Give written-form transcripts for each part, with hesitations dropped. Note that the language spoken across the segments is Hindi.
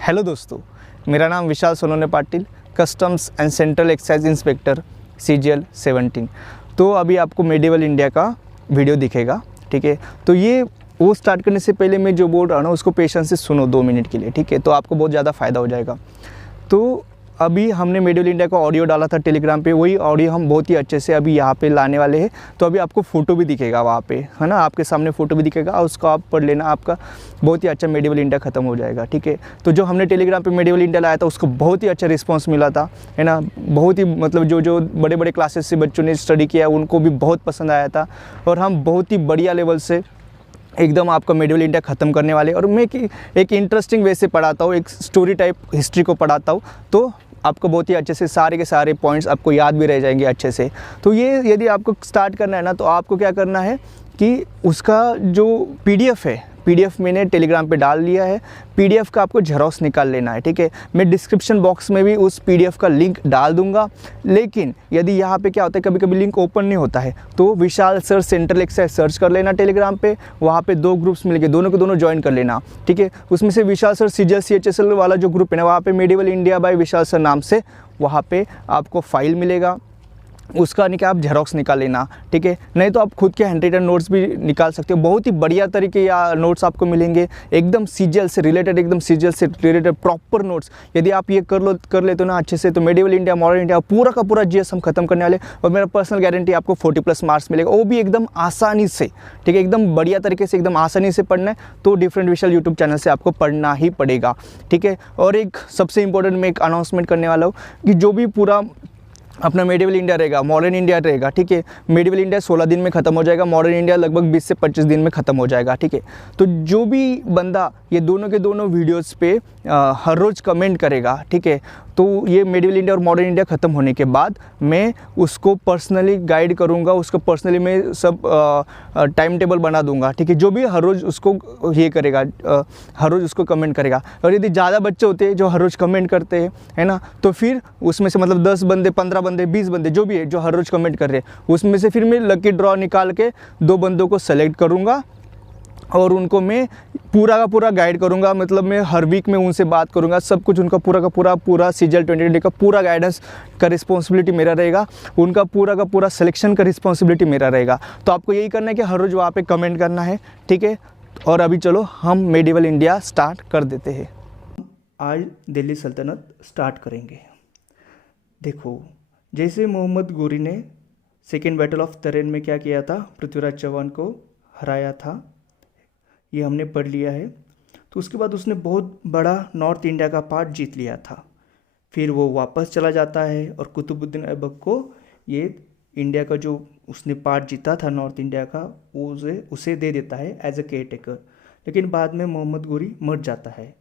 हेलो दोस्तों, मेरा नाम Vishal Sonone Patil, customs and central excise inspector CGL 17। तो अभी आपको मेडिवल इंडिया का वीडियो दिखेगा, ठीक है। तो ये वो स्टार्ट करने से पहले मैं जो बोल रहा हूँ ना, उसको पेशेंस से सुनो 2 मिनट के लिए, ठीक है। तो आपको बहुत ज़्यादा फ़ायदा हो जाएगा। तो अभी हमने मेडिवल इंडिया का ऑडियो डाला था टेलीग्राम पे, वही ऑडियो हम बहुत ही अच्छे से अभी यहाँ पे लाने वाले हैं। तो अभी आपको फ़ोटो भी दिखेगा वहाँ पे, है ना, आपके सामने फ़ोटो भी दिखेगा और उसको आप पढ़ लेना, आपका बहुत ही अच्छा मेडिवल इंडिया ख़त्म हो जाएगा, ठीक है। तो जो हमने टेलीग्राम पे मेडिवल इंडिया लाया था उसको बहुत ही अच्छा रिस्पॉन्स मिला था, है ना। बहुत ही मतलब जो बड़े बड़े क्लासेस से बच्चों ने स्टडी किया उनको भी बहुत पसंद आया था और हम बहुत ही बढ़िया लेवल से एकदम आपका मेडिवल इंडिया ख़त्म करने वाले। और मैं एक इंटरेस्टिंग वे से पढ़ाता हूँ, एक स्टोरी टाइप हिस्ट्री को पढ़ाता हूँ, तो आपको बहुत ही अच्छे से सारे के सारे पॉइंट्स आपको याद भी रह जाएंगे अच्छे से। तो ये यदि आपको स्टार्ट करना है ना, तो आपको क्या करना है कि उसका जो PDF है, PDF मैंने टेलीग्राम पे डाल लिया है। PDF का आपको झेरॉक्स निकाल लेना है, ठीक है। मैं डिस्क्रिप्शन बॉक्स में भी उस PDF का लिंक डाल दूंगा। लेकिन यदि यहाँ पे क्या होता है, कभी कभी लिंक ओपन नहीं होता है, तो विशाल सर सेंट्रल एक्साइज सर्च कर लेना टेलीग्राम पे। वहाँ पे 2 ग्रुप्स मिलेंगे, दोनों के दोनों ज्वाइन कर लेना, ठीक है। उसमें से विशाल सर CGL CHSL वाला जो ग्रुप है ना, वहाँ पे medieval India by Vishal sir नाम से वहाँ पे आपको फाइल मिलेगा, उसका आप झेरॉक्स निकाल लेना, ठीक है। नहीं तो आप खुद के हैंड रिटन नोट्स भी निकाल सकते हो। बहुत ही बढ़िया तरीके या नोट्स आपको मिलेंगे, एकदम CGL से रिलेटेड, एकदम CGL से रिलेटेड प्रॉपर नोट्स। यदि आप ये कर लेते हो ना अच्छे से, तो मेडिवल इंडिया, मॉडर्न इंडिया पूरा का पूरा GS हम खत्म करने वाले। और मेरा पर्सनल गारंटी आपको 40+ मार्क्स मिलेगा, वो भी एकदम आसानी से, ठीक है। एकदम बढ़िया तरीके से, एकदम आसानी से पढ़ना है तो डिफरेंट विशाल यूट्यूब चैनल से आपको पढ़ना ही पड़ेगा, ठीक है। और एक सबसे इंपॉर्टेंट मैं एक अनाउंसमेंट करने वाला हूँ कि जो भी पूरा अपना मेडिवल इंडिया रहेगा, मॉडर्न इंडिया रहेगा, ठीक है। मेडिवल इंडिया 16 दिन में ख़त्म हो जाएगा, मॉडर्न इंडिया लगभग 20 से 25 दिन में ख़त्म हो जाएगा, ठीक है। तो जो भी बंदा ये दोनों के दोनों वीडियोस पे हर रोज़ कमेंट करेगा, ठीक है, तो ये मेडिवल इंडिया और मॉडर्न इंडिया ख़त्म होने के बाद मैं उसको पर्सनली गाइड करूँगा, उसको पर्सनली मैं सब टाइम टेबल बना दूंगा, ठीक है। जो भी हर रोज़ उसको ये करेगा, हर रोज़ उसको कमेंट करेगा। और यदि ज़्यादा बच्चे होते हैं जो हर रोज़ कमेंट करते हैं, है ना, तो फिर उसमें से मतलब 10 बंदे, 15 बंदे, 20 बंदे जो भी है जो हर रोज़ कमेंट कर रहे हैं, उसमें से फिर मैं लकी ड्रॉ निकाल के 2 बंदों को सेलेक्ट करूँगा और उनको मैं पूरा का पूरा गाइड करूंगा। मतलब मैं हर वीक में उनसे बात करूंगा, सब कुछ उनका पूरा का पूरा CGL 2020 का पूरा गाइडेंस का रिस्पॉन्सिबिलिटी मेरा रहेगा, उनका पूरा का पूरा सिलेक्शन का रिस्पॉन्सिबिलिटी मेरा रहेगा। तो आपको यही करना है कि हर रोज़ वहाँ पे कमेंट करना है, ठीक है। और अभी चलो हम मेडिवल इंडिया स्टार्ट कर देते हैं। आज दिल्ली सल्तनत स्टार्ट करेंगे। देखो, जैसे मोहम्मद गोरी ने सेकेंड बैटल ऑफ तरेन में क्या किया था, पृथ्वीराज चौहान को हराया था, ये हमने पढ़ लिया है। तो उसके बाद उसने बहुत बड़ा नॉर्थ इंडिया का पार्ट जीत लिया था। फिर वो वापस चला जाता है और कुतुबुद्दीन ऐबक को ये इंडिया का जो उसने पार्ट जीता था नॉर्थ इंडिया का, वो उसे दे देता है एज अ केयर टेकर। लेकिन बाद में मोहम्मद गोरी मर जाता है,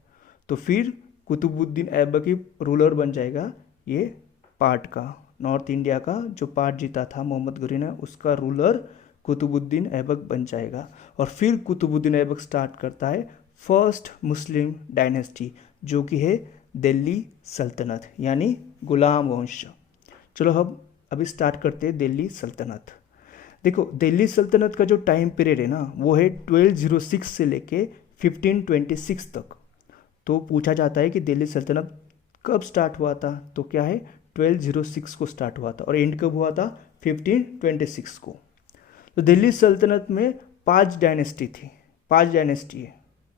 तो फिर कुतुबुद्दीन ऐबक ही रूलर बन जाएगा ये पार्ट का, नॉर्थ इंडिया का जो पार्ट जीता था मोहम्मद गोरी ने, उसका रूलर कुतुबुद्दीन ऐबक बन जाएगा। और फिर कुतुबुद्दीन ऐबक स्टार्ट करता है फर्स्ट मुस्लिम डायनेस्टी, जो कि है दिल्ली सल्तनत, यानी गुलाम वंश। चलो हम अभी स्टार्ट करते हैं दिल्ली सल्तनत। देखो, दिल्ली सल्तनत का जो टाइम पीरियड है ना, वो है 1206 से लेके 1526 तक। तो पूछा जाता है कि दिल्ली सल्तनत कब स्टार्ट हुआ था, तो क्या है 1206 को स्टार्ट हुआ था और एंड कब हुआ था 1526 को। तो दिल्ली सल्तनत में 5 डायनेस्टी थी, 5 डायनेस्टी है,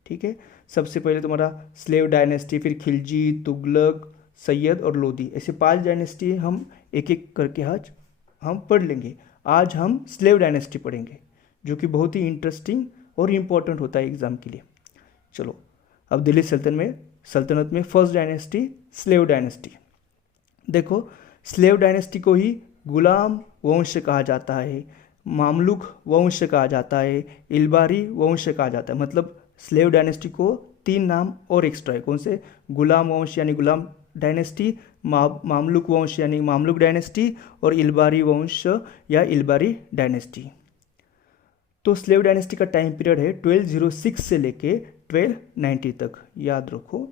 ठीक है। सबसे पहले तुम्हारा स्लेव डायनेस्टी, फिर खिलजी, तुगलक, सैयद और लोधी, ऐसे 5 डायनेस्टी हम एक एक करके आज हम पढ़ लेंगे। आज हम स्लेव डायनेस्टी पढ़ेंगे, जो कि बहुत ही इंटरेस्टिंग और इम्पोर्टेंट होता है एग्जाम के लिए। चलो, अब दिल्ली सल्तनत में फर्स्ट डायनेस्टी स्लेव डायनेस्टी। देखो, स्लेव डायनेस्टी को ही गुलाम वंश कहा जाता है, मामलुक वंश कहा जाता है, इल्बारी वंश कहा जाता है। मतलब स्लेव डायनेस्टी को 3 नाम और एक्स्ट्रा है। कौन से? गुलाम वंश यानी गुलाम डायनेस्टी, मामलुक वंश यानी मामलुक डायनेस्टी, और इल्बारी वंश या इल्बारी डायनेस्टी। तो स्लेव डायनेस्टी का टाइम पीरियड है 1206 से लेके 1290 तक। याद रखो,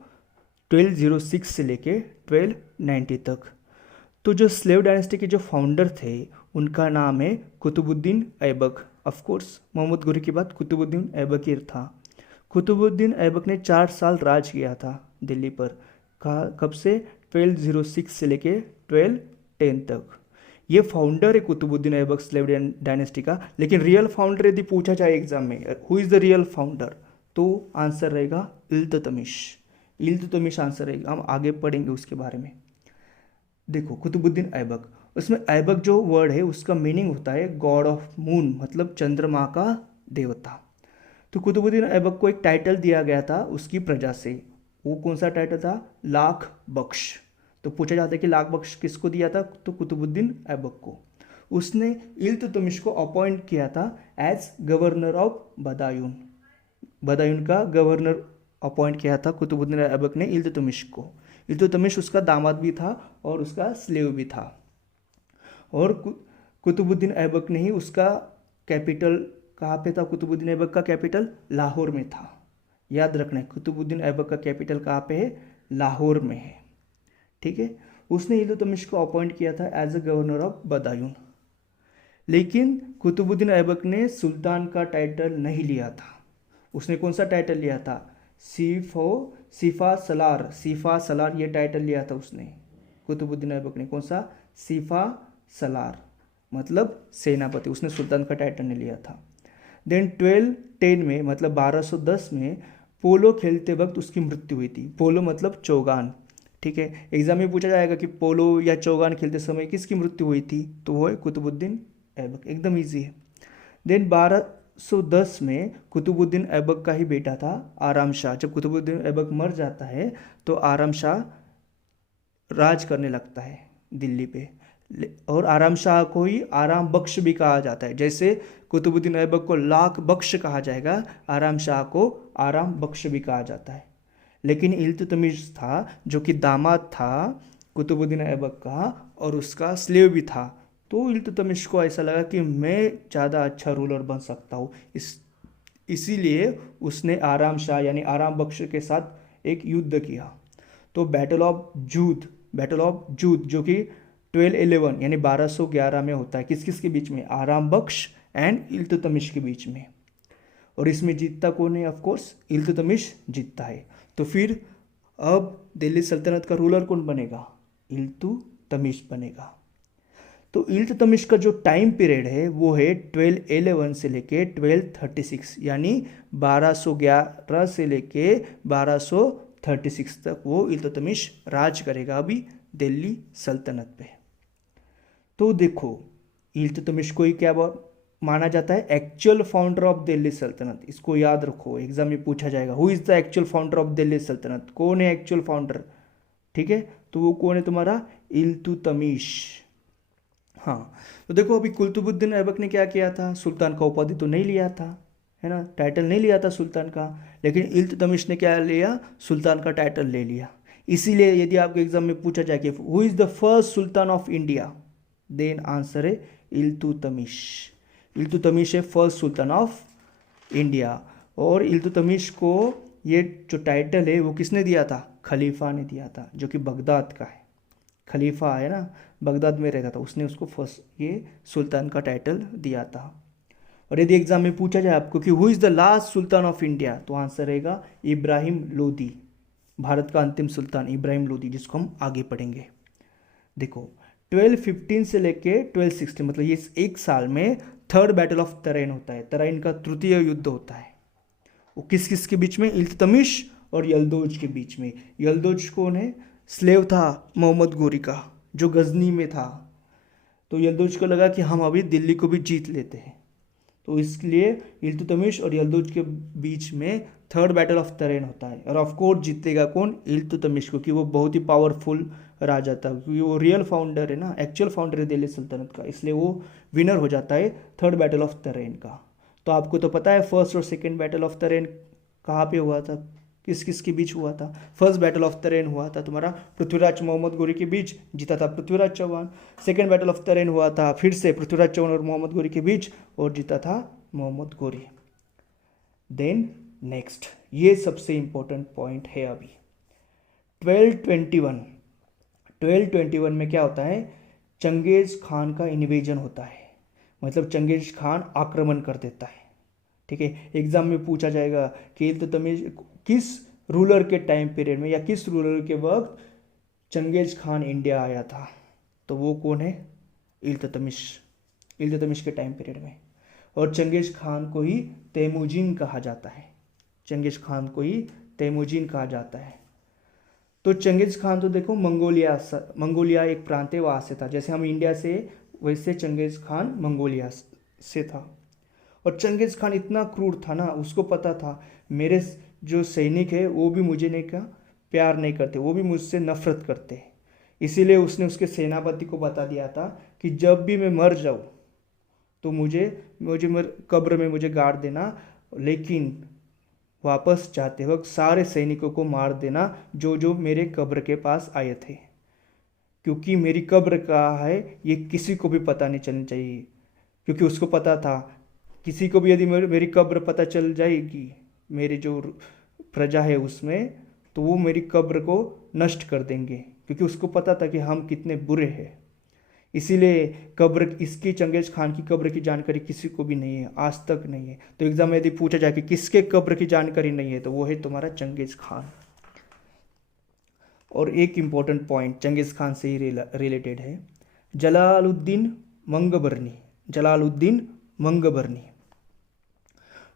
1206 से लेके 1290 तक। तो जो स्लेव डायनेस्टी के जो फाउंडर थे उनका नाम है कुतुबुद्दीन ऐबक। ऑफ कोर्स मोहम्मद गोरी के बाद कुतुबुद्दीन ऐबक ही था। कुतुबुद्दीन ऐबक ने 4 साल राज किया था, दिल्ली पर। कब से? 1206 से लेके 1210 तक। ये फाउंडर है कुतुबुद्दीन ऐबक स्लेव डायनेस्टी का। लेकिन रियल फाउंडर यदि पूछा जाए एग्जाम में, who is the real founder, तो आंसर रहेगा इल्तुतमिश। इल्तुतमिश आंसर रहेगा। हम आगे पढ़ेंगे उसके बारे में। देखो कुतुबुद्दीन ऐबक, उसमें ऐबक जो वर्ड है उसका मीनिंग होता है गॉड ऑफ मून, मतलब चंद्रमा का देवता। तो कुतुबुद्दीन ऐबक को एक टाइटल दिया गया था उसकी प्रजा से। वो कौन सा टाइटल था? लाख बख्श। तो पूछा जाता है कि लाख बख्श किसको दिया था? तो कुतुबुद्दीन ऐबक को। उसने इल्तुतमिश को अपॉइंट किया था as governor of Badaun. Badaun का गवर्नर अपॉइंट किया था कुतुबुद्दीन ऐबक ने इल्तुतमिश को। इल्तुतमिश उसका दामाद भी था और उसका स्लेव भी था। और कुतुबुद्दीन ऐबक ने ही उसका कैपिटल, कहाँ पे था कुतुबुद्दीन ऐबक का कैपिटल? लाहौर में था। याद रखना है, कुतुबुद्दीन ऐबक का कैपिटल कहाँ पे है? लाहौर में है। ठीक है। उसने इल्तुतमिश को अपॉइंट किया था as a governor of Badaun. लेकिन कुतुबुद्दीन ऐबक ने सुल्तान का टाइटल नहीं लिया था। उसने कौन सा टाइटल लिया था? सीफा सलार। सीफा सलार ये टाइटल लिया था उसने, कुतुबुद्दीन ऐबक ने। कौन सा? सीफा सलार, मतलब सेनापति। उसने सुल्तान का टाइटल नहीं लिया था। देन 1210 में, मतलब 1210 में पोलो खेलते वक्त उसकी मृत्यु हुई थी। पोलो मतलब चौगान। ठीक है। एग्जाम में पूछा जाएगा कि पोलो या चौगान खेलते समय किसकी मृत्यु हुई थी, तो वो है कुतुबुद्दीन ऐबक। एकदम ईजी है। देन 1210 में कुतुबुद्दीन ऐबक का ही बेटा था आराम शाह। जब कुतुबुद्दीन ऐबक मर जाता है तो आराम शाह राज करने लगता है दिल्ली पे। और आराम शाह को ही आराम बख्श भी कहा जाता है। जैसे कुतुबुद्दीन ऐबक को लाख बख्श कहा जाएगा, आराम शाह को आराम बख्श भी कहा जाता है। लेकिन इल्तुतमिश था जो कि दामाद था कुतुबुद्दीन ऐबक का और उसका स्लेव भी था। तो इल्तुतमिश को ऐसा लगा कि मैं ज़्यादा अच्छा रूलर बन सकता हूँ, इसीलिए उसने आराम शाह यानी आराम बख्श के साथ एक युद्ध किया। तो बैटल ऑफ जूत जो कि 1211 यानी 1211 में होता है। किस किस के बीच में? आराम बख्श एंड इल्तुतमिश के बीच में। और इसमें जीतता कौन है? ऑफकोर्स इल्तुतमिश जीतता है। तो फिर अब दिल्ली सल्तनत का रूलर कौन बनेगा? इल्तुतमिश बनेगा। तो इल्तुतमिश का जो टाइम पीरियड है वो है 1211 से लेके 1236, यानी 1211 से लेके 1236 तक वो इल्तुतमिश राज करेगा अभी दिल्ली सल्तनत पे। तो देखो इल्तुतमिश को ही क्या माना जाता है? एक्चुअल फाउंडर ऑफ दिल्ली सल्तनत। इसको याद रखो, एग्जाम में पूछा जाएगा who is the actual founder of Delhi सल्तनत। कौन है एक्चुअल फाउंडर? ठीक है, तो वो कौन है तुम्हारा? इल्तुतमिश। हाँ, तो देखो अभी कुतुबुद्दीन ऐबक ने क्या किया था? सुल्तान का उपाधि तो नहीं लिया था, है ना, टाइटल नहीं लिया था सुल्तान का। लेकिन इल्तुतमिश ने क्या लिया? सुल्तान का टाइटल ले लिया। इसीलिए यदि आपके एग्जाम में पूछा जाए कि who is the first sultan of India, then answer है इल्तुतमिश। इल्तुतमिश है फर्स्ट सुल्तान ऑफ इंडिया। और इल्तुतमिश को ये जो टाइटल है वो किसने दिया था? खलीफा ने दिया था, जो कि बगदाद का है। खलीफा है ना, बगदाद में रहता था, उसने उसको फर्स्ट ये सुल्तान का टाइटल दिया था। और यदि एग्जाम में पूछा जाए आपको कि who is the last sultan of India, तो आंसर रहेगा इब्राहिम लोदी। भारत का अंतिम सुल्तान इब्राहिम लोदी, जिसको हम आगे पढ़ेंगे। देखो 1215 से लेके 1260, मतलब ये एक साल में थर्ड बैटल ऑफ तराइन होता है। तराइन का तृतीय युद्ध होता है। वो किस किस के बीच में? इल्तुतमिश और यल्दौज के बीच में। यल्दौज कौन है? स्लेव था मोहम्मद गोरी का, जो गजनी में था। तो यल्दौज को लगा कि हम अभी दिल्ली को भी जीत लेते हैं, तो इसलिए इल्तुतमिश और यल्दौज के बीच में थर्ड बैटल ऑफ तराइन होता है। और ऑफ कोर्स जीतेगा कौन? इल्तुतमिश, क्योंकि वो बहुत ही पावरफुल राजा था, क्योंकि वो रियल फाउंडर है ना, एक्चुअल फाउंडर है दिल्ली सल्तनत का, इसलिए वो विनर हो जाता है थर्ड बैटल ऑफ तराइन का। तो आपको तो पता है फर्स्ट और सेकेंड बैटल ऑफ तराइन कहाँ पे हुआ था, किस किस के बीच हुआ था? फर्स्ट बैटल ऑफ तराइन हुआ था तुम्हारा पृथ्वीराज मोहम्मद गोरी के बीच, जीता था Prithviraj Chauhan. Second battle of Tarain हुआ था फिर से पृथ्वीराज चौहान और मोहम्मद गोरी के बीच, और जीता था मोहम्मद गोरी। देन नेक्स्ट, ये सबसे इंपॉर्टेंट पॉइंट है अभी 1221 में क्या होता है? चंगेज खान का इन्वेजन होता है, मतलब चंगेज खान आक्रमण कर देता है। ठीक है, एग्जाम में पूछा जाएगा कि इल्तुतमिश किस रूलर के टाइम पीरियड में या किस रूलर के वक्त चंगेज खान इंडिया आया था? तो वो कौन है? इल्तुतमिश। इल्तुतमिश के टाइम पीरियड में। और चंगेज खान को ही तैमूजिन कहा जाता है। चंगेज खान को ही तैमूजिन कहा जाता है। तो चंगेज खान तो देखो मंगोलिया एक प्रांत है, वहाँ से था। जैसे हम इंडिया से, वैसे चंगेज खान मंगोलिया से था। और चंगेज खान इतना क्रूर था ना, उसको पता था मेरे जो सैनिक है वो भी मुझे नहीं का प्यार नहीं करते, वो भी मुझसे नफरत करते हैं। इसीलिए उसने उसके सेनापति को बता दिया था कि जब भी मैं मर जाऊँ तो मुझे मुझे कब्र में मुझे गाड़ देना, लेकिन वापस जाते वक्त सारे सैनिकों को मार देना जो जो मेरे कब्र के पास आए थे, क्योंकि मेरी कब्र कहाँ है ये किसी को भी पता नहीं चलनी चाहिए। क्योंकि उसको पता था किसी को भी यदि मेरी कब्र पता चल जाएगी, मेरी जो प्रजा है उसमें, तो वो मेरी कब्र को नष्ट कर देंगे, क्योंकि उसको पता था कि हम कितने बुरे हैं। इसीलिए कब्र, इसकी चंगेज खान की कब्र की जानकारी किसी को भी नहीं है, आज तक नहीं है। तो एग्जाम में यदि पूछा जाए कि किसके कब्र की जानकारी नहीं है, तो वो है तुम्हारा चंगेज खान। और एक इम्पॉर्टेंट पॉइंट चंगेज खान से ही रिलेटेड है, जलालुद्दीन मंगबरनी। जलालुद्दीन मंगबरनी।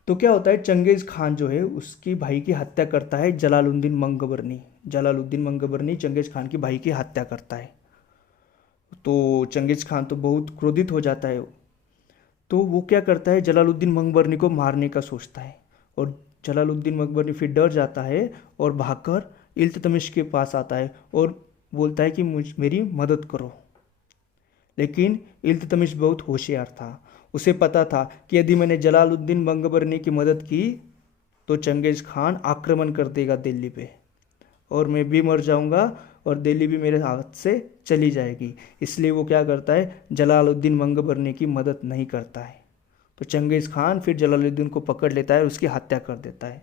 तो क्या होता है, चंगेज खान जो है उसकी भाई की हत्या करता है जलालुद्दीन मंगबरनी। जलालुद्दीन मंगबरनी चंगेज खान की भाई की हत्या करता है। तो चंगेज खान तो बहुत क्रोधित हो जाता है। तो वो क्या करता है, जलालुद्दीन मंगबरनी को मारने का सोचता है। और जलालुद्दीन मंगबरनी फिर डर जाता है और भागकर इल्तुतमिश के पास आता है और बोलता है कि मेरी मदद करो। लेकिन इल्तुतमिश बहुत होशियार था। उसे पता था कि यदि मैंने जलालुद्दीन मंगबरनी की मदद की तो चंगेज खान आक्रमण कर देगा दिल्ली पे, और मैं भी मर जाऊंगा और दिल्ली भी मेरे हाथ से चली जाएगी। इसलिए वो क्या करता है, जलालुद्दीन मंगबरनी की मदद नहीं करता है। तो चंगेज खान फिर जलालुद्दीन को पकड़ लेता है और उसकी हत्या कर देता है।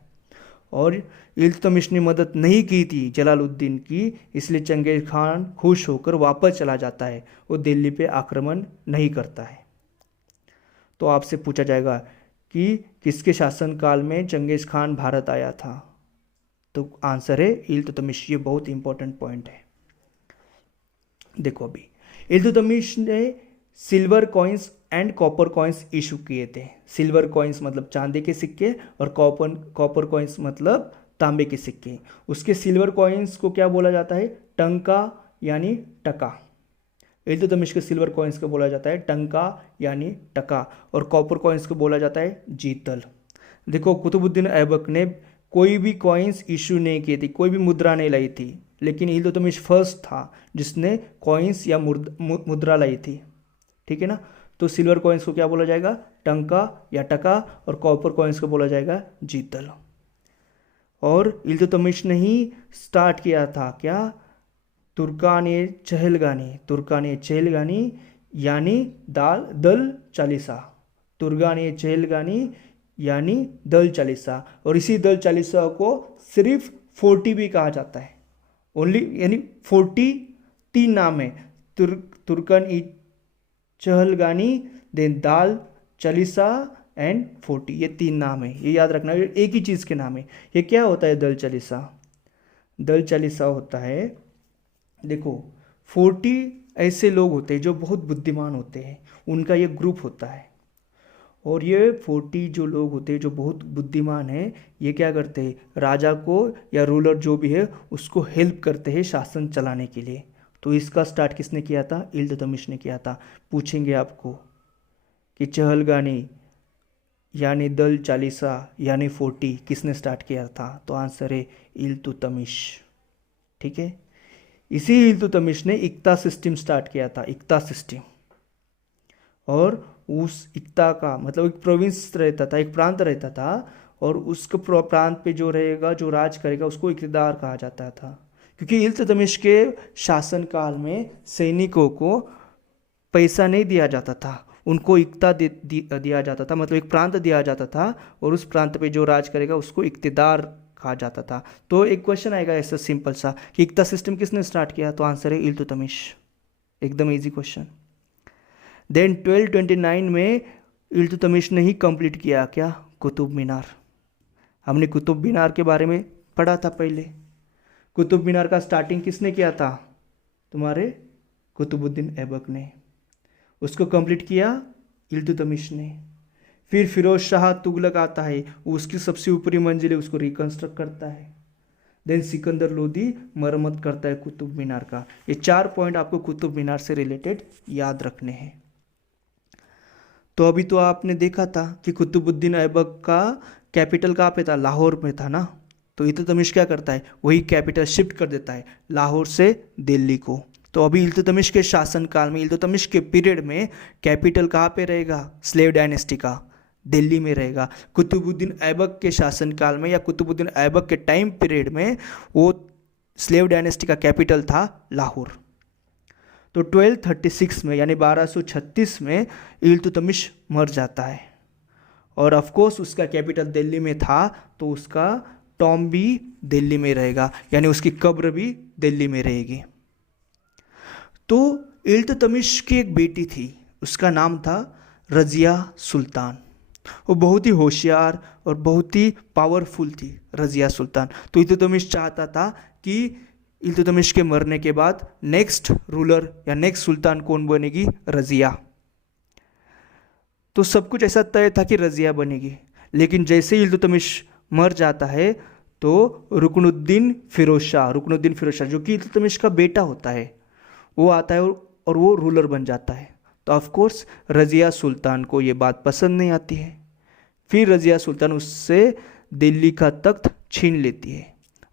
और इल्तुतमिश ने मदद नहीं की थी जलालुद्दीन की, इसलिए चंगेज खान खुश होकर वापस चला जाता है, वो दिल्ली पे आक्रमण नहीं करता है। तो आपसे पूछा जाएगा कि किसके शासनकाल में चंगेज खान भारत आया था? तो आंसर है इल्तुतमिश। ये बहुत इंपॉर्टेंट पॉइंट है। देखो अभी इल्तुतमिश ने silver coins and copper coins issue किए थे। सिल्वर कॉइन्स मतलब चांदी के सिक्के, और कॉपर कॉइन्स मतलब तांबे के सिक्के। उसके सिल्वर कॉइन्स को क्या बोला जाता है, टंका यानी टका। इल्तुतमिश के सिल्वर कॉइन्स को बोला जाता है टंका यानी टका, और कॉपर कॉइन्स को बोला जाता है जीतल। देखो कुतुबुद्दीन ऐबक ने कोई भी कॉइन्स इशू नहीं की थी, कोई भी मुद्रा नहीं लाई थी, लेकिन इल्तुतमिश फर्स्ट था जिसने कॉइन्स या मुद्रा लाई थी। ठीक है ना। तो सिल्वर कॉइन्स को क्या बोला जाएगा, टंका या टका, और कॉपर कॉइन्स को बोला जाएगा जीतल। और इल्तुतमिश ने ही स्टार्ट किया था क्या, तुर्काने चहलगानी यानी दल चालीसा। तुर्काने चहलगानी यानी दल चालीसा, और इसी दल चालीसा को सिर्फ 40 भी कहा जाता है। ओनली यानी 40 तीन नाम है, तुर्कन ई चहलगानी, देन दाल चालीसा एंड 40, ये तीन नाम है। ये याद रखना, एक ही चीज़ के नाम है। ये क्या होता है दल चालीसा? दल चालीसा होता है, देखो 40 ऐसे लोग होते हैं जो बहुत बुद्धिमान होते हैं, उनका ये ग्रुप होता है। और ये 40 जो लोग होते हैं जो बहुत बुद्धिमान हैं, ये क्या करते हैं, राजा को या रूलर जो भी है उसको हेल्प करते हैं शासन चलाने के लिए। तो इसका स्टार्ट किसने किया था, इल्तुतमिश ने किया था। पूछेंगे आपको कि चहलगानी यानी दल चालीसा यानी 40 किसने स्टार्ट किया था? तो आंसर है इल्तुतमिश। ठीक है। इसी इल्तुतमिश ने इक्ता सिस्टम स्टार्ट किया था, इक्ता सिस्टम। और उस इक्ता का मतलब एक प्रोविंस रहता था, एक प्रांत रहता था, और उसके प्रांत पे जो रहेगा, जो राज करेगा, उसको इक़्तिदार कहा जाता था। क्योंकि इल्तुतमिश के शासनकाल में सैनिकों को पैसा नहीं दिया जाता था, उनको इक्ता दिया जाता था, मतलब एक प्रांत दिया जाता था, और उस प्रांत पे जो राज करेगा उसको इक़्तिदार कहा जाता था। तो एक क्वेश्चन आएगा ऐसा सिंपल सा कि इक्ता सिस्टम किसने स्टार्ट किया? तो आंसर है इल्तुतमिश। एकदम इजी क्वेश्चन। देन 1229 में इल्तुतमिश ने ही कंप्लीट किया क्या, कुतुब मीनार। हमने कुतुब मीनार के बारे में पढ़ा था पहले। कुतुब मीनार का स्टार्टिंग किसने किया था? तुम्हारे कुतुबुद्दीन ऐबक ने। उसको कंप्लीट किया इल्तुतमिश ने। फिर फिरोज शाह तुगलक आता है, उसकी सबसे ऊपरी मंजिल है, उसको रिकंस्ट्रक्ट करता है। देन सिकंदर लोदी मरम्मत करता है कुतुब मीनार का। ये 4 पॉइंट आपको कुतुब मीनार से रिलेटेड याद रखने हैं। तो अभी तो आपने देखा था कि कुतुबुद्दीन ऐबक का कैपिटल कहाँ पे था? लाहौर में था ना। तो इल्तुतमिश क्या करता है? वही कैपिटल शिफ्ट कर देता है लाहौर से दिल्ली को। तो अभी इल्तुतमिश के शासनकाल में, इल्तुतमिश के पीरियड में कैपिटल कहाँ पे रहेगा? स्लेव डायनेस्टी का दिल्ली में रहेगा। कुतुबुद्दीन ऐबक के शासनकाल में या कुतुबुद्दीन ऐबक के टाइम पीरियड में वो स्लेव डायनेस्टी का कैपिटल था लाहौर। तो 1236 में यानी 1236 में इल्तुतमिश मर जाता है और ऑफ कोर्स उसका कैपिटल दिल्ली में था, तो उसका टॉम भी दिल्ली में रहेगा, यानी उसकी कब्र भी दिल्ली में रहेगी। तो इल्तुतमिश की एक बेटी थी, उसका नाम था रजिया सुल्तान। वो बहुत ही होशियार और बहुत ही पावरफुल थी रजिया सुल्तान। तो इल्तुतमिश चाहता था कि इल्तुतमिश के मरने के बाद नेक्स्ट रूलर या नेक्स्ट सुल्तान कौन बनेगी? रजिया। तो सब कुछ ऐसा तय था कि रजिया बनेगी। लेकिन जैसे ही इल्तुतमिश मर जाता है तो रुकनुद्दीन फिरोज शाह जो कि इल्तुतमिश का बेटा होता है, वो आता है और वो रूलर बन जाता है। तो ऑफ कोर्स रजिया सुल्तान को ये बात पसंद नहीं आती है। फिर रजिया सुल्तान उससे दिल्ली का तख्त छीन लेती है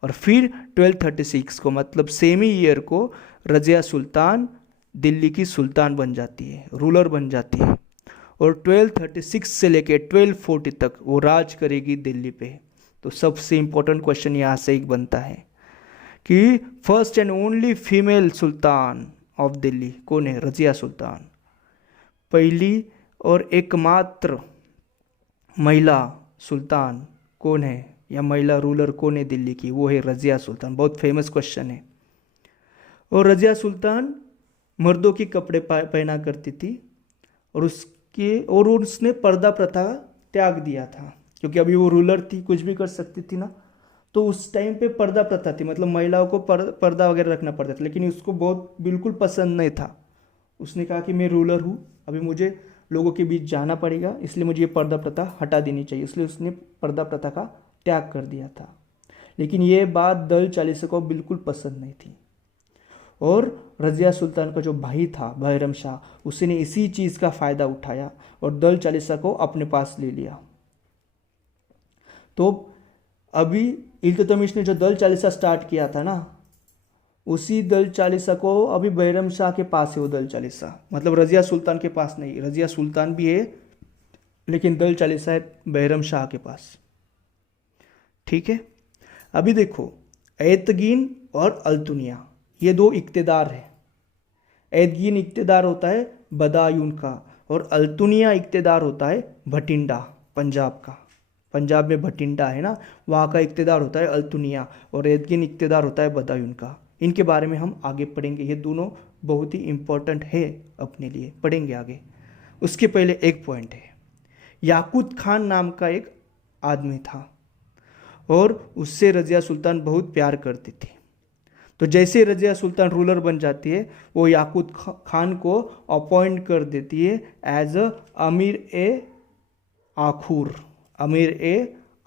और फिर 1236 को, मतलब सेम ही ईयर को, रजिया सुल्तान दिल्ली की सुल्तान बन जाती है, रूलर बन जाती है। और 1236 से लेके 1240 तक वो राज करेगी दिल्ली पे। तो सबसे इम्पोर्टेंट क्वेश्चन यहाँ से एक बनता है कि first and only female Sultan of Delhi कौन है? रजिया सुल्तान। पहली और एकमात्र महिला सुल्तान कौन है या महिला रूलर कौन है दिल्ली की? वो है रजिया सुल्तान। बहुत फेमस क्वेश्चन है। और रजिया सुल्तान मर्दों के कपड़े पहना करती थी और उसने पर्दा प्रथा त्याग दिया था, क्योंकि अभी वो रूलर थी, कुछ भी कर सकती थी ना। तो उस टाइम पे पर्दा प्रथा थी, मतलब महिलाओं को पर्दा वगैरह रखना पड़ता था, लेकिन उसको बहुत बिल्कुल पसंद नहीं था। उसने कहा कि मैं रूलर हूँ, अभी मुझे लोगों के बीच जाना पड़ेगा, इसलिए मुझे ये पर्दा प्रथा हटा देनी चाहिए। इसलिए उसने पर्दा प्रथा का त्याग कर दिया था। लेकिन ये बात दल चालीसा को बिल्कुल पसंद नहीं थी और रजिया सुल्तान का जो भाई था बैरम शाह, उसने इसी चीज़ का फ़ायदा उठाया और दल चालीसा को अपने पास ले लिया। तो अभी इल्तुतमिश ने जो दल चालीसा स्टार्ट किया था ना, उसी दल चालीसा को अभी बैरम शाह के पास है वो दल चालीसा, मतलब रजिया सुल्तान के पास नहीं। रजिया सुल्तान भी है लेकिन दल चालीसा है बैरम शाह के पास। ठीक है, अभी देखो ऐतगीन और अल्तुनिया ये दो इक्तेदार है। ऐतगीन इक्तेदार होता है बदायून का और अल्तुनिया इक्तेदार होता है भटिंडा, पंजाब का। पंजाब में भटिंडा है ना, वहाँ का इक्तेदार होता है अल्तुनिया और ऐतगीन इक्तेदार होता है बदायून का। इनके बारे में हम आगे पढ़ेंगे, ये दोनों बहुत ही इम्पोर्टेंट है अपने लिए, पढ़ेंगे आगे। उसके पहले एक पॉइंट है, याकूत खान नाम का एक आदमी था और उससे रजिया सुल्तान बहुत प्यार करती थी। तो जैसे रजिया सुल्तान रूलर बन जाती है, वो याकूत खान को अपॉइंट कर देती है एज अ अमीर ए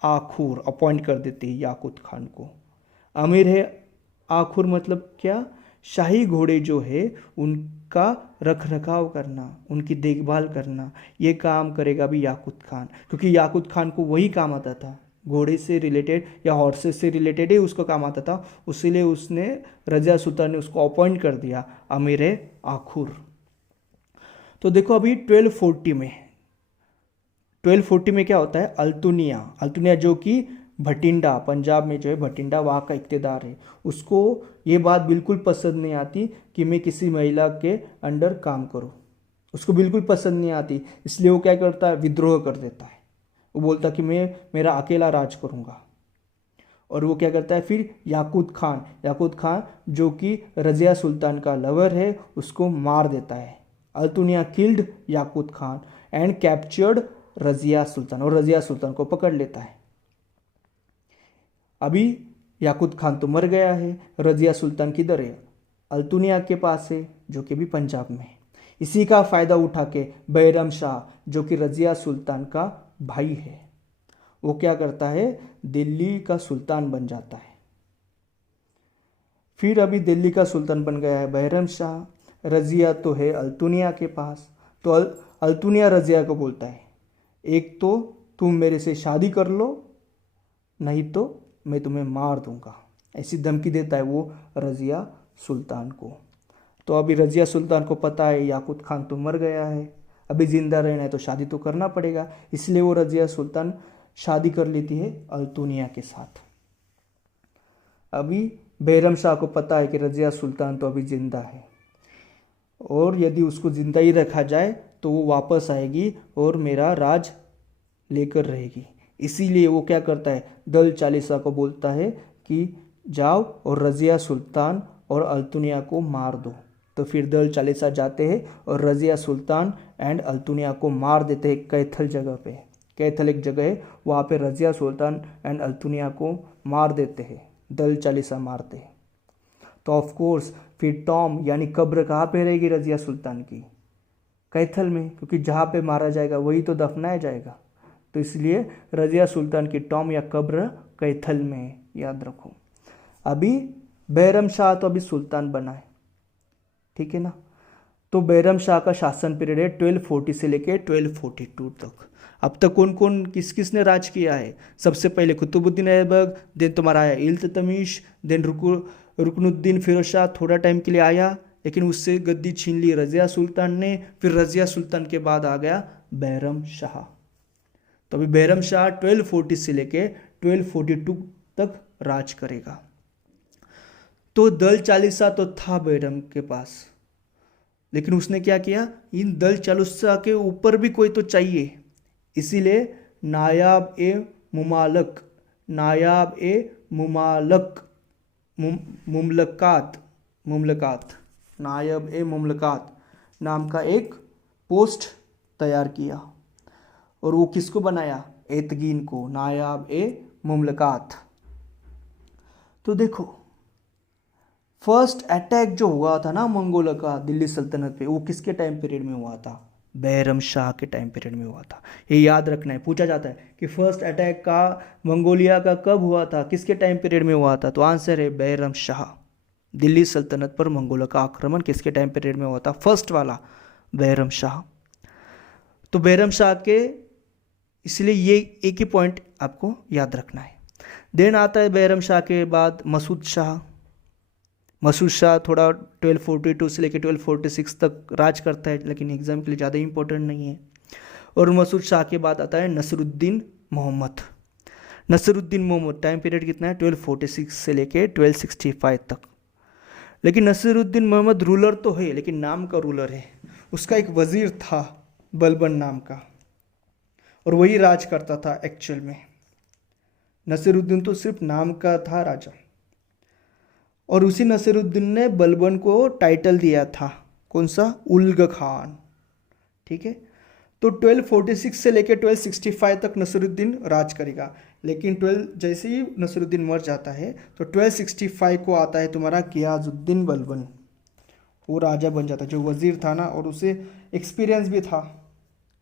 आखूर अपॉइंट कर देती है याकूत खान को। अमीर ए आखुर मतलब क्या? शाही घोड़े जो है उनका रख रखाव करना, उनकी देखभाल करना, ये काम करेगा भी याकूत खान, क्योंकि याकूत खान को वही काम आता था, घोड़े से रिलेटेड या हॉर्सेस से रिलेटेड ही उसको काम आता था। उसीलिए उसने रजिया सुल्तान ने उसको अपॉइंट कर दिया अमीर आखुर। तो देखो अभी 1240 में क्या होता है? अल्तुनिया जो कि भटिंडा, पंजाब में जो है भटिंडा, वहाँ का इक्तेदार है, उसको ये बात बिल्कुल पसंद नहीं आती कि मैं किसी महिला के अंडर काम करूँ। उसको बिल्कुल पसंद नहीं आती, इसलिए वो क्या करता है? विद्रोह कर देता है। वो बोलता कि मैं मेरा अकेला राज करूँगा। और वो क्या करता है फिर? याकूत खान जो कि रजिया सुल्तान का लवर है, उसको मार देता है। Altunia killed Yaqut Khan and captured Razia Sultan, और रजिया सुल्तान को पकड़ लेता है। अभी याकूत खान तो मर गया है, रजिया सुल्तान किधर है? अल्तुनिया के पास है, जो कि भी पंजाब में है। इसी का फ़ायदा उठा के बैरम शाह, जो कि रजिया सुल्तान का भाई है, वो क्या करता है, दिल्ली का सुल्तान बन जाता है। फिर अभी दिल्ली का सुल्तान बन गया है बैरम शाह, रजिया तो है अल्तुनिया के पास। तो अल्तुनिया रजिया को बोलता है, एक तो तुम मेरे से शादी कर लो, नहीं तो मैं तुम्हें मार दूंगा। ऐसी धमकी देता है वो रजिया सुल्तान को। तो अभी रजिया सुल्तान को पता है याकूत खान तो मर गया है, अभी ज़िंदा रहना है तो शादी तो करना पड़ेगा, इसलिए वो रजिया सुल्तान शादी कर लेती है अल्तुनिया के साथ। अभी बैरम शाह को पता है कि रजिया सुल्तान तो अभी ज़िंदा है, और यदि उसको ज़िंदा ही रखा जाए तो वो वापस आएगी और मेरा राज लेकर रहेगी। इसीलिए वो क्या करता है, दल चालीसा को बोलता है कि जाओ और रजिया सुल्तान और अल्तुनिया को मार दो। तो फिर दल चालीसा जाते हैं और रजिया सुल्तान एंड अल्तुनिया को मार देते हैं कैथल जगह पे। कैथल एक जगह है, वहाँ पे रजिया सुल्तान एंड अल्तुनिया को मार देते हैं, दल चालीसा मारते हैं। तो ऑफ कोर्स फिर टॉम यानी कब्र कहाँ पे रहेगी रजिया सुल्तान की? कैथल में, क्योंकि जहाँ पे मारा जाएगा वही तो दफनाया जाएगा। तो इसलिए रजिया सुल्तान की टॉम या कब्र कैथल में, याद रखो। अभी बैरम शाह तो अभी सुल्तान बना है, ठीक है ना। तो बैरम शाह का शासन पीरियड है 1240 से लेके 1242 तक। अब तक कौन कौन किस किस ने राज किया है? सबसे पहले कुतुबुद्दीन ऐबक, देन तुम्हारा आया इल्तुतमिश, देन रुकनुद्दीन फिरोज शाह थोड़ा टाइम के लिए आया, लेकिन उससे गद्दी छीन ली रजिया सुल्तान ने। फिर रजिया सुल्तान के बाद आ गया बैरम शाह। तो अभी बैरम शाह 1240 से लेके 1242 तक राज करेगा। तो दल चालीसा तो था बैरम के पास, लेकिन उसने क्या किया, इन दल चालीसा के ऊपर भी कोई तो चाहिए, इसीलिए नायाब ए मुमालक नायब ए मुमलकात नाम का एक पोस्ट तैयार किया। और वो किसको बनाया? एतगीन को, नायाब ए मुमलकात। तो देखो, फर्स्ट अटैक जो हुआ था ना मंगोलों का दिल्ली सल्तनत पे, वो किसके टाइम पीरियड में हुआ था? बैरम शाह के टाइम पीरियड में हुआ था। ये याद रखना है, पूछा जाता है कि फर्स्ट अटैक का मंगोलिया का कब हुआ था, किसके टाइम पीरियड में हुआ था? तो आंसर है बैरम शाह। दिल्ली सल्तनत पर मंगोलों का आक्रमण किसके टाइम पीरियड में हुआ था? फर्स्ट वाला, बैरम शाह। तो बैरम शाह के, इसलिए ये एक ही पॉइंट आपको याद रखना है। देन आता है बैरम शाह के बाद मसूद शाह। मसूद शाह थोड़ा 1242 से लेकर 1246 तक राज करता है, लेकिन एग्जाम के लिए ज़्यादा इंपॉर्टेंट नहीं है। और मसूद शाह के बाद आता है नसरुद्दीन मोहम्मद। नसरुद्दीन मोहम्मद टाइम पीरियड कितना है? 1246 से लेकर 1265 तक। लेकिन नसरुद्दीन मोहम्मद रूलर तो है, लेकिन नाम का रूलर है। उसका एक वजीर था बलबन नाम का, और वही राज करता था एक्चुअल में। नसरुद्दीन तो सिर्फ नाम का था राजा। और उसी नसरुद्दीन ने बलबन को टाइटल दिया था, कौन सा? उल्ग खान, ठीक है। तो 1246 से लेकर 1265 तक नसरुद्दीन राज करेगा, लेकिन जैसे ही नसरुद्दीन मर जाता है तो 1265 को आता है तुम्हारा गियाजुद्दीन बलबन। वो राजा बन जाता है, जो वजीर था ना, और उसे एक्सपीरियंस भी था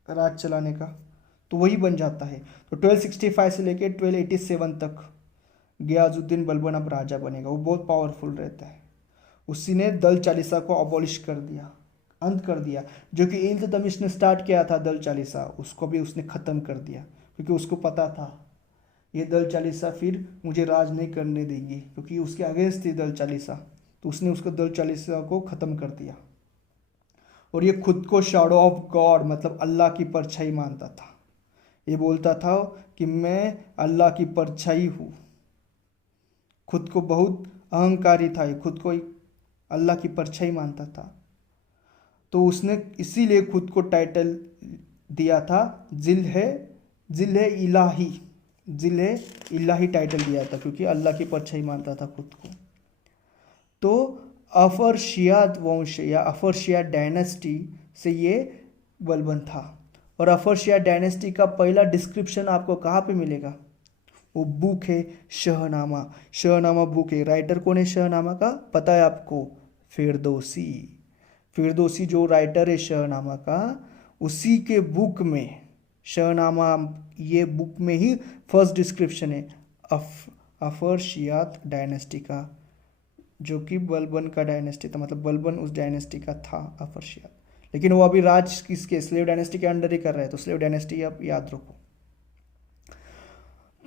राज चलाने का, तो वही बन जाता है। तो 1265 से लेकर 1287 तक गियाजुद्दीन बलबन अब राजा बनेगा। वो बहुत पावरफुल रहता है। उसी ने दल चालीसा को अबॉलिश कर दिया, अंत कर दिया। जो कि इल्तुतमिश ने स्टार्ट किया था दल चालीसा, उसको भी उसने ख़त्म कर दिया, क्योंकि उसको पता था ये दल चालीसा फिर मुझे राज नहीं करने देगी, क्योंकि उसके अगेंस्ट थी दल चालीसा। तो उसने उसको दल चालीसा को ख़त्म कर दिया। और ये खुद को शैडो ऑफ गॉड, मतलब अल्लाह की परछाई मानता था। ये बोलता था कि मैं अल्लाह की परछाई हूँ। खुद को बहुत अहंकारी था, ये खुद को अल्लाह की परछाई मानता था। तो उसने इसीलिए खुद को टाइटल दिया था जिल इलाही टाइटल दिया था, क्योंकि अल्लाह की परछाई मानता था खुद को। तो अफरशियाद वंश या अफरशियाद डायनेस्टी से ये बलबन था। और अफरशियाद डायनेस्टी का पहला डिस्क्रिप्शन आपको कहाँ पे मिलेगा? वो बुक है शहनामा। शहनामा बुक है। राइटर कौन है शहनामा का, पता है आपको? फिरदौसी। फिरदौसी जो राइटर है शहनामा का, उसी के बुक में शहनामा, ये बुक में ही फर्स्ट डिस्क्रिप्शन है अफरशियात डायनेस्टी का, जो कि बलबन का डायनेस्टी था, मतलब बलबन उस डायनेस्टी का था अफरशियात। लेकिन वो अभी राज किसके, स्लेव डायनेस्टी के अंडर ही कर रहे हैं, तो स्लेव डायनेस्टी आप याद रखो।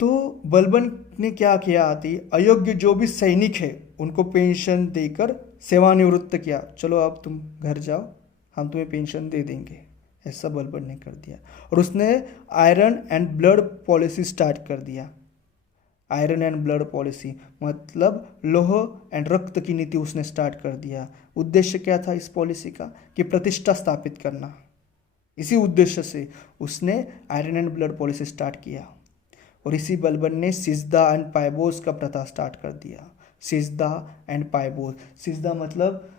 तो बलबन ने क्या किया, आती अयोग्य जो भी सैनिक है उनको पेंशन देकर सेवानिवृत्त किया। चलो अब तुम घर जाओ, हम तुम्हें पेंशन दे देंगे, ऐसा बलबन ने कर दिया। और उसने iron and blood policy start कर दिया। आयरन एंड ब्लड पॉलिसी मतलब लोह एंड रक्त की नीति उसने स्टार्ट कर दिया। उद्देश्य क्या था इस पॉलिसी का, कि प्रतिष्ठा स्थापित करना। इसी उद्देश्य से उसने iron and blood policy start किया। और इसी बलबन ने सिजदा एंड पाइबोस का प्रथा स्टार्ट कर दिया। सिजदा एंड पाइबोस, सिजदा मतलब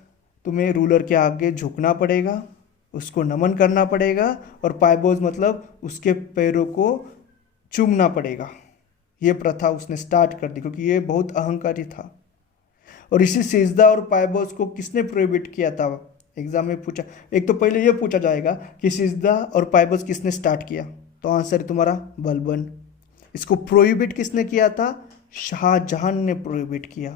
तुम्हें रूलर के आगे झुकना पड़ेगा, उसको नमन करना पड़ेगा, और पाइबोस मतलब उसके पैरों को चूमना पड़ेगा। ये प्रथा उसने स्टार्ट कर दी, क्योंकि ये बहुत अहंकारी था। और इसी सिजदा और पाइबोस को किसने प्रोहिबिट किया था, एग्जाम में पूछा। एक तो पहले ये पूछा जाएगा कि सिजदा और पाइबोस किसने स्टार्ट किया, तो आंसर है तुम्हारा बलबन। इसको प्रोहिबिट किसने किया था, शाहजहां ने प्रोहिबिट किया।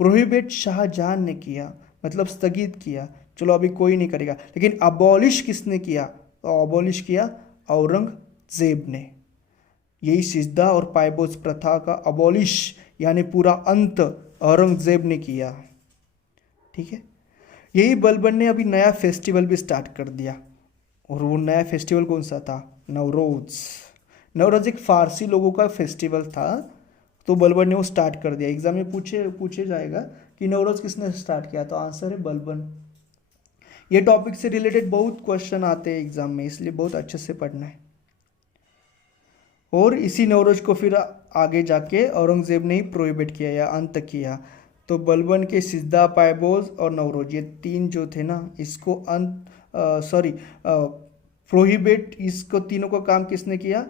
प्रोहिबिट शाहजहां ने किया, मतलब स्थगित किया। चलो अभी कोई नहीं करेगा। लेकिन अबॉलिश किसने किया, तो अबॉलिश किया औरंगजेब ने। यही सिजदा और पाइबोस प्रथा का अबॉलिश यानी पूरा अंत औरंगजेब ने किया। ठीक है। यही बलबन ने अभी नया फेस्टिवल भी स्टार्ट कर दिया। और वो नया फेस्टिवल कौन सा था, नवरोज। नवरोज एक फारसी लोगों का फेस्टिवल था, तो बलबन ने वो स्टार्ट कर दिया। एग्जाम में पूछे जाएगा कि नवरोज किसने स्टार्ट किया, तो आंसर है बलबन। ये टॉपिक से रिलेटेड बहुत क्वेश्चन आते हैं एग्जाम में, इसलिए बहुत अच्छे से पढ़ना है। और इसी नवरोज को फिर आगे जाके औरंगजेब ने ही प्रोहिबिट किया या अंत किया। तो बलबन के सिजदा, पाइबोस और नवरोज, ये तीन जो थे ना, इसको प्रोहिबिट, इसको तीनों का काम किसने किया,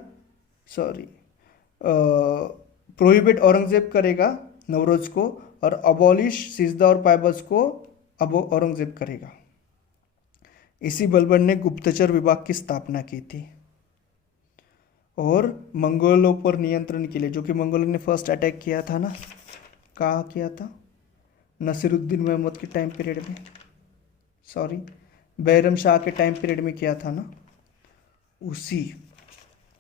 प्रोहिबिट औरंगजेब करेगा नवरोज को, और अबॉलिश सिजदा और पाइबस को अब औरंगजेब करेगा। इसी बलबन ने गुप्तचर विभाग की स्थापना की थी। और मंगोलों पर नियंत्रण के लिए, जो कि मंगोलों ने फर्स्ट अटैक किया था ना, कहाँ किया था, नसीरुद्दीन महमूद के टाइम पीरियड में, बैरम शाह के टाइम पीरियड में किया था ना,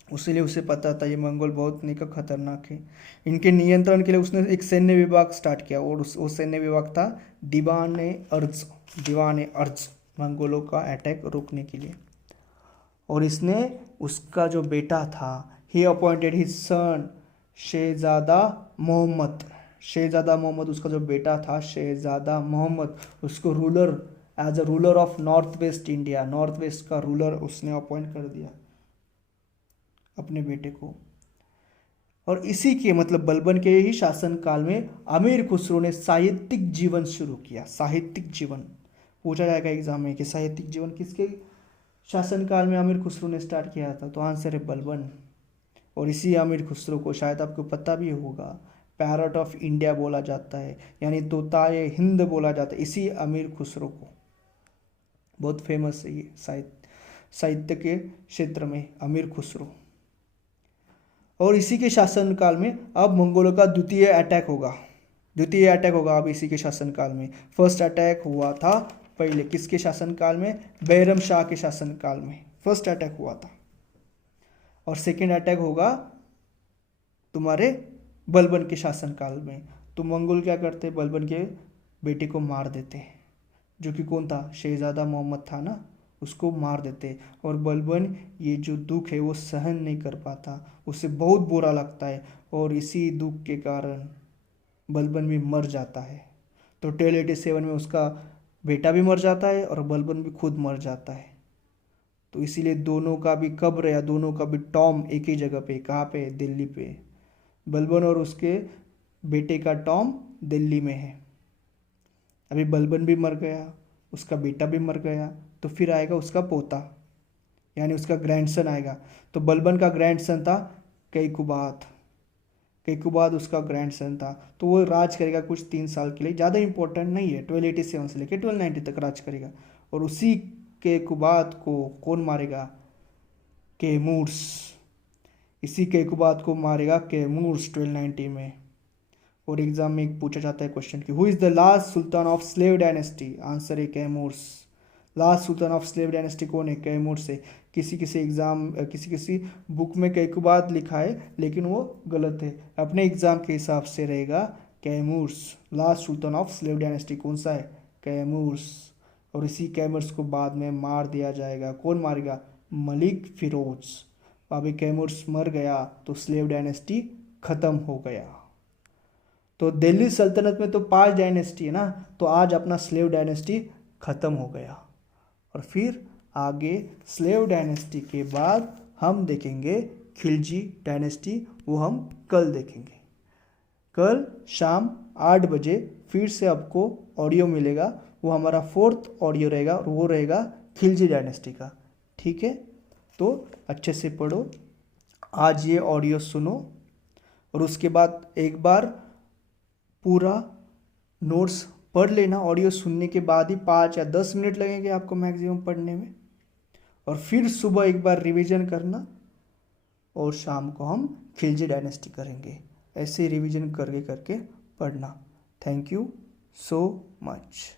उसीलिए उसे पता था ये मंगोल बहुत निका खतरनाक है। इनके नियंत्रण के लिए उसने एक सैन्य विभाग स्टार्ट किया, और उस सैन्य विभाग था दीवान अर्ज, मंगोलों का अटैक रोकने के लिए। और इसने उसका जो बेटा था, he appointed his son Shahzada Mohammad, उसका जो बेटा था शहजादा मोहम्मद, उसको ruler, as a ruler of north west India, north west का रूलर उसने अपॉइंट कर दिया अपने बेटे को। और इसी के मतलब बलबन के ही शासनकाल में अमीर खुसरो ने साहित्यिक जीवन शुरू किया। साहित्यिक जीवन पूछा जाएगा एग्जाम में कि साहित्यिक जीवन किसके शासनकाल में अमीर खुसरो ने स्टार्ट किया था, तो आंसर है बलबन। और इसी अमीर खुसरो को शायद आपको पता भी होगा पैरट ऑफ इंडिया बोला जाता है, यानी तोताए हिंद बोला जाता है इसी अमीर खुसरो को। बहुत फेमस है ये साहित्य के क्षेत्र में अमीर खुसरो। और इसी के शासनकाल में अब मंगोलों का द्वितीय अटैक होगा अब इसी के शासनकाल में। फर्स्ट अटैक हुआ था पहले किसके शासनकाल में, बैरम शाह के शासनकाल में फर्स्ट अटैक हुआ था। और सेकेंड अटैक होगा तुम्हारे बलबन के शासनकाल में। तो मंगोल क्या करते, बलबन के बेटे को मार देते, जो कि कौन था, शहजादा मोहम्मद था ना, उसको मार देते। और बलबन ये जो दुख है वो सहन नहीं कर पाता, उसे बहुत बुरा लगता है, और इसी दुख के कारण बलबन भी मर जाता है। तो 1287 में उसका बेटा भी मर जाता है और बलबन भी खुद मर जाता है। तो इसीलिए दोनों का भी कब्र या दोनों का भी टॉम एक ही जगह पे, कहाँ पे, दिल्ली पे। बलबन और उसके बेटे का टॉम दिल्ली में है। अभी बलबन भी मर गया, उसका बेटा भी मर गया, तो फिर आएगा उसका पोता यानी उसका ग्रैंडसन आएगा। तो बलबन का ग्रैंडसन था कैकुबात, कैकुबाद उसका ग्रैंडसन था, तो वो राज करेगा कुछ 3 साल के लिए, ज़्यादा इंपॉर्टेंट नहीं है, 1287 से लेकर 1290 तक राज करेगा। और उसी कैकुबाद को कौन मारेगा? कैमूर्स। इसी कैकुबाद को मारेगा कैमूर्स 1290 में। और एग्जाम में एक पूछा जाता है क्वेश्चन कि who is the last sultan of slave dynasty? Answer है Kayumars. Last sultan of slave dynasty कौन है? कैमूर्स है। किसी बुक में कैकुबाद लिखा है लेकिन वो गलत है, अपने एग्जाम के हिसाब से रहेगा Kayumars. Last sultan of slave dynasty कौन सा है? कैमूर्स। और इसी कैमूर्स को बाद में मार दिया जाएगा। कौन मारेगा? मलिक फिरोज। अभी कैमूर्स मर गया तो स्लेव डायनेस्टी खत्म हो गया। तो दिल्ली सल्तनत में तो 5 डायनेस्टी है ना, तो आज अपना स्लेव डायनेस्टी खत्म हो गया। और फिर आगे स्लेव डायनेस्टी के बाद हम देखेंगे खिलजी डायनेस्टी, वो हम कल देखेंगे। कल शाम 8 बजे फिर से आपको ऑडियो मिलेगा, वो हमारा 4th ऑडियो रहेगा और वो रहेगा खिलजी डायनेस्टी का। ठीक है, तो अच्छे से पढ़ो, आज ये ऑडियो सुनो और उसके बाद एक बार पूरा नोट्स पढ़ लेना। ऑडियो सुनने के बाद ही 5 या 10 मिनट लगेंगे आपको मैक्सिमम पढ़ने में। और फिर सुबह एक बार रिवीजन करना और शाम को हम खिलजी डायनेस्टी करेंगे। ऐसे रिवीजन करके करके पढ़ना। Thank you so much.